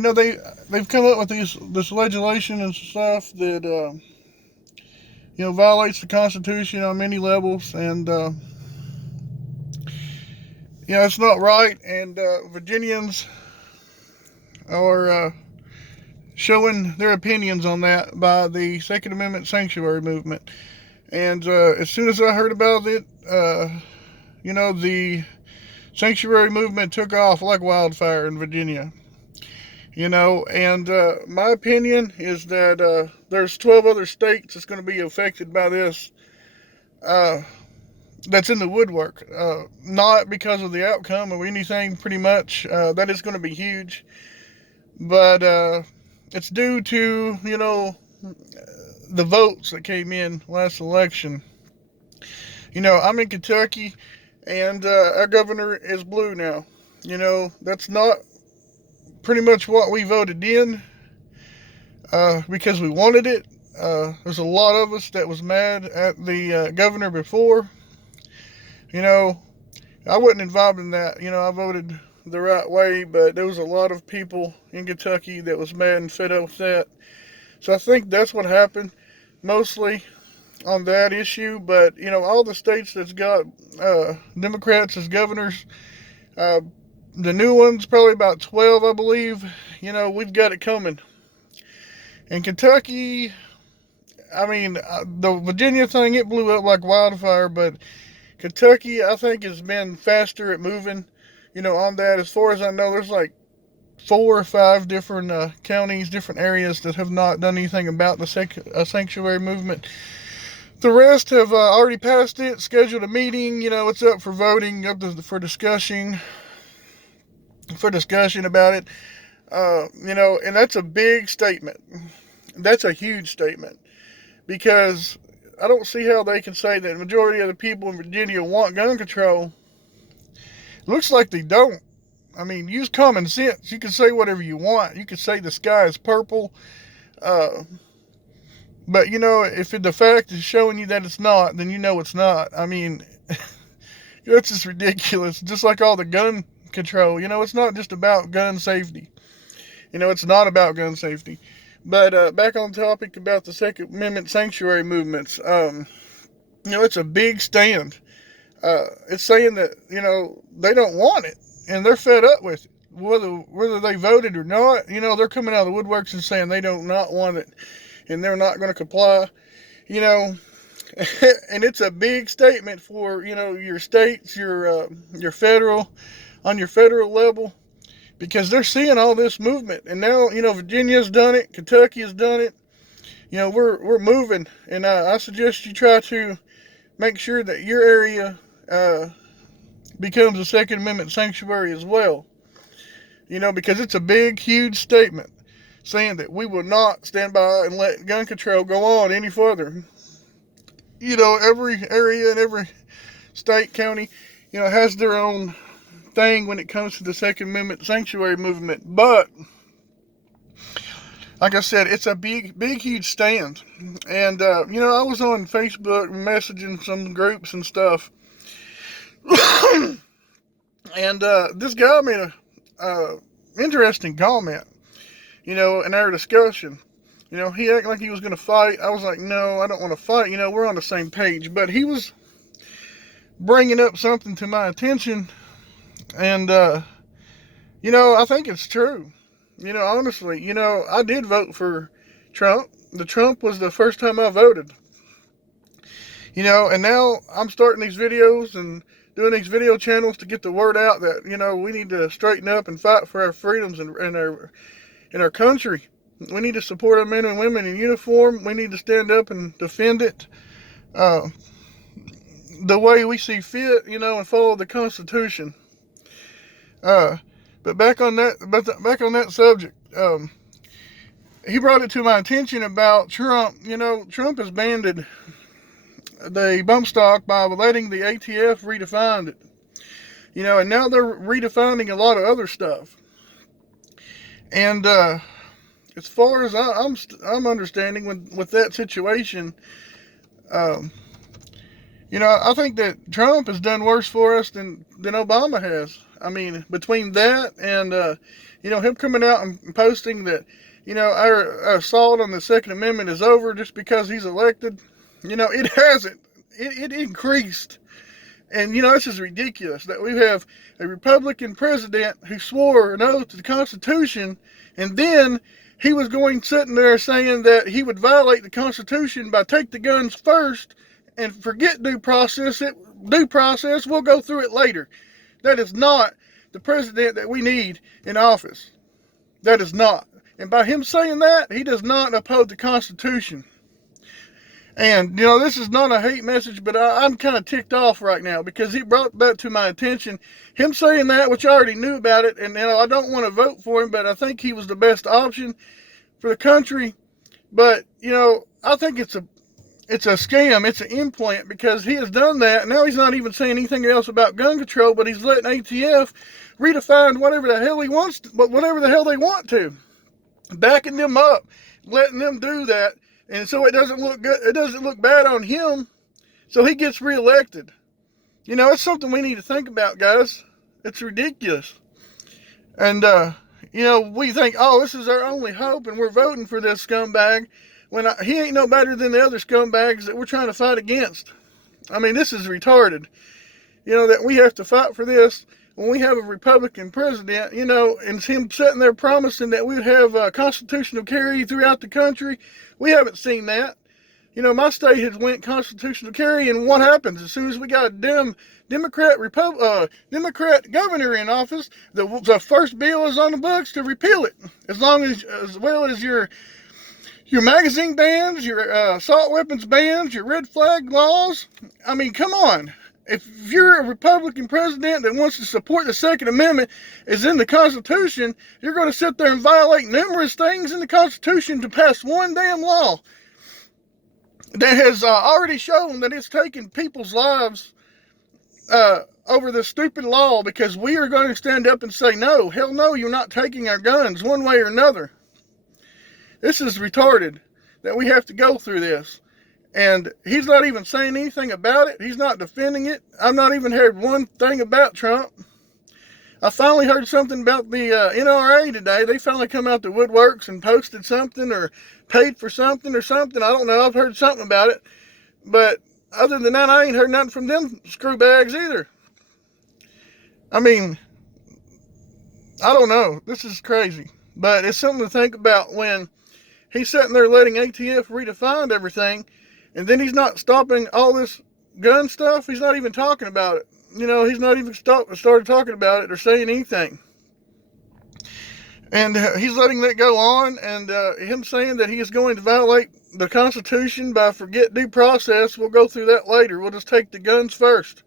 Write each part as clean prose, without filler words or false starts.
they've come up with this legislation and stuff that violates the Constitution on many levels, and it's not right. And Virginians are showing their opinions on that by the Second Amendment sanctuary movement. And as soon as I heard about it, the sanctuary movement took off like wildfire in Virginia. And my opinion is that there's 12 other states that's going to be affected by this. That's in the woodwork. Not because of the outcome or anything, pretty much. That is going to be huge. But it's due to, the votes that came in last election. I'm in Kentucky, and our governor is blue now. That's not pretty much what we voted in because we wanted it. There's a lot of us that was mad at the governor before. I wasn't involved in that. I voted the right way, but there was a lot of people in Kentucky that was mad and fed up with that. So I think that's what happened mostly on that issue. But, all the states that's got Democrats as governors, the new ones, probably about 12, I believe, we've got it coming. In Kentucky, the Virginia thing, it blew up like wildfire, but Kentucky, I think, has been faster at moving, on that. As far as I know, there's like 4 or 5 different counties, different areas that have not done anything about the sanctuary movement. The rest have already passed it, scheduled a meeting. It's up for voting, for discussion about it. And that's a big statement. That's a huge statement because I don't see how they can say that the majority of the people in Virginia want gun control. Looks like they don't. Use common sense. You can say whatever you want. You can say the sky is purple. But, if the fact is showing you that it's not, then it's not. That's just ridiculous. Just like all the gun control. It's not just about gun safety. It's not about gun safety. But back on topic about the Second Amendment sanctuary movements. It's a big stand. It's saying that, they don't want it. And they're fed up with it. Whether they voted or not, they're coming out of the woodworks and saying they do not want it. And they're not going to comply. And it's a big statement for, your states, your federal, on your federal level. Because they're seeing all this movement. And now, Virginia's done it. Kentucky has done it. We're moving. And I suggest you try to make sure that your area becomes a Second Amendment sanctuary as well. Because it's a big, huge statement saying that we will not stand by and let gun control go on any further. Every area and every state, county, has their own thing when it comes to the Second Amendment sanctuary movement. But, like I said, it's a big, huge stand. And, I was on Facebook messaging some groups and stuff. And this guy made a interesting comment, in our discussion. He acted like he was going to fight. I was like, no, I don't want to fight. We're on the same page. But he was bringing up something to my attention. And, I think it's true. Honestly, I did vote for Trump. The Trump was the first time I voted. And now I'm starting these videos and doing these video channels to get the word out that, we need to straighten up and fight for our freedoms in our country. We need to support our men and women in uniform. We need to stand up and defend it the way we see fit, and follow the Constitution. But back on that subject, he brought it to my attention about Trump. Trump has banned the bump stock by letting the ATF redefine it. And now they're redefining a lot of other stuff. And as far as I'm understanding with that situation, I think that Trump has done worse for us than Obama has. Between that and Him coming out and posting that, our assault on the Second Amendment is over just because he's elected. It hasn't. It increased. And, this is ridiculous that we have a Republican president who swore an oath to the Constitution, and then he was sitting there saying that he would violate the Constitution by take the guns first and forget due process. We'll go through it later. That is not the president that we need in office. That is not. And by him saying that, he does not uphold the Constitution. And, this is not a hate message, but I'm kind of ticked off right now because he brought that to my attention. Him saying that, which I already knew about it, and, I don't want to vote for him, but I think he was the best option for the country. But, I think it's a scam. It's an implant because he has done that. Now he's not even saying anything else about gun control, but he's letting ATF redefine whatever the hell he wants, whatever the hell they want to. Backing them up, letting them do that. And so it doesn't look good. It doesn't look bad on him. So he gets reelected. It's something we need to think about, guys. It's ridiculous. And, we think, oh, this is our only hope, and we're voting for this scumbag when he ain't no better than the other scumbags that we're trying to fight against. I mean, this is retarded. That we have to fight for this when we have a Republican president, and him sitting there promising that we would have constitutional carry throughout the country. We haven't seen that. My state has went constitutional carry, and what happens as soon as we got a Democrat governor in office? The first bill is on the books to repeal it, as well as your magazine bans, your assault weapons bans, your red flag laws. I mean, come on. If you're a Republican president that wants to support the Second Amendment is in the Constitution, you're going to sit there and violate numerous things in the Constitution to pass one damn law that has already shown that it's taken people's lives over this stupid law, because we are going to stand up and say, no, hell no, you're not taking our guns one way or another. This is retarded that we have to go through this. And he's not even saying anything about it. He's not defending it. I've not even heard one thing about Trump. I finally heard something about the NRA today. They finally come out the woodworks and posted something or paid for something or something. I don't know. I've heard something about it. But other than that, I ain't heard nothing from them screwbags either. I mean, I don't know. This is crazy. But it's something to think about when he's sitting there letting ATF redefine everything. And then he's not stopping all this gun stuff. He's not even talking about it. He's not even started talking about it or saying anything. And he's letting that go on. And him saying that he is going to violate the Constitution by forget due process. We'll go through that later. We'll just take the guns first.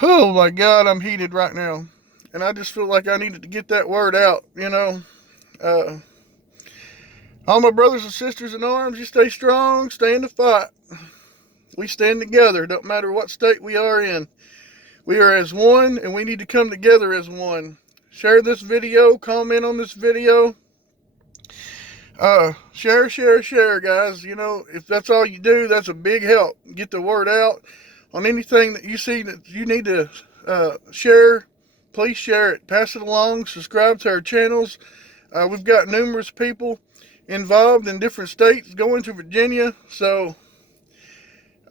Oh my God, I'm heated right now. And I just feel like I needed to get that word out, all my brothers and sisters in arms, you stay strong, stay in the fight. We stand together, don't matter what state we are in. We are as one, and we need to come together as one. Share this video, comment on this video. Share, guys. If that's all you do, that's a big help. Get the word out on anything that you see that you need to share. Please share it. Pass it along. Subscribe to our channels. We've got numerous people involved in different states going to Virginia. So,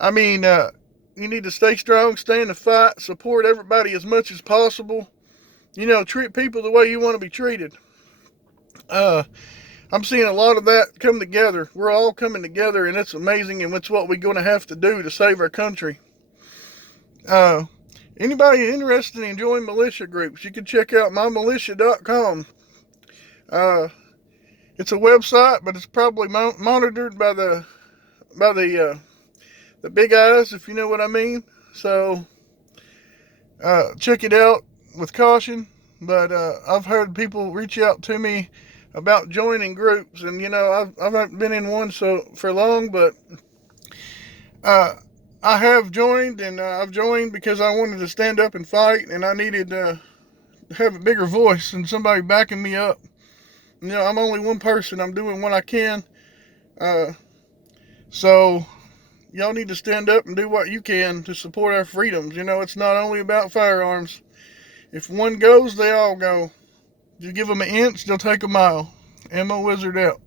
you need to stay strong, stay in the fight, support everybody as much as possible. Treat people the way you want to be treated. I'm seeing a lot of that come together. We're all coming together, and it's amazing, and it's what we're going to have to do to save our country. Anybody interested in joining militia groups, you can check out mymilitia.com. It's a website, but it's probably monitored by the big eyes, if you know what I mean. So check it out with caution. But I've heard people reach out to me about joining groups, and I've not been in one for long, but I have joined, and I've joined because I wanted to stand up and fight, and I needed to have a bigger voice and somebody backing me up. I'm only one person. I'm doing what I can. So y'all need to stand up and do what you can to support our freedoms. It's not only about firearms. If one goes, they all go. You give them an inch, they'll take a mile. Ammo Wizard out.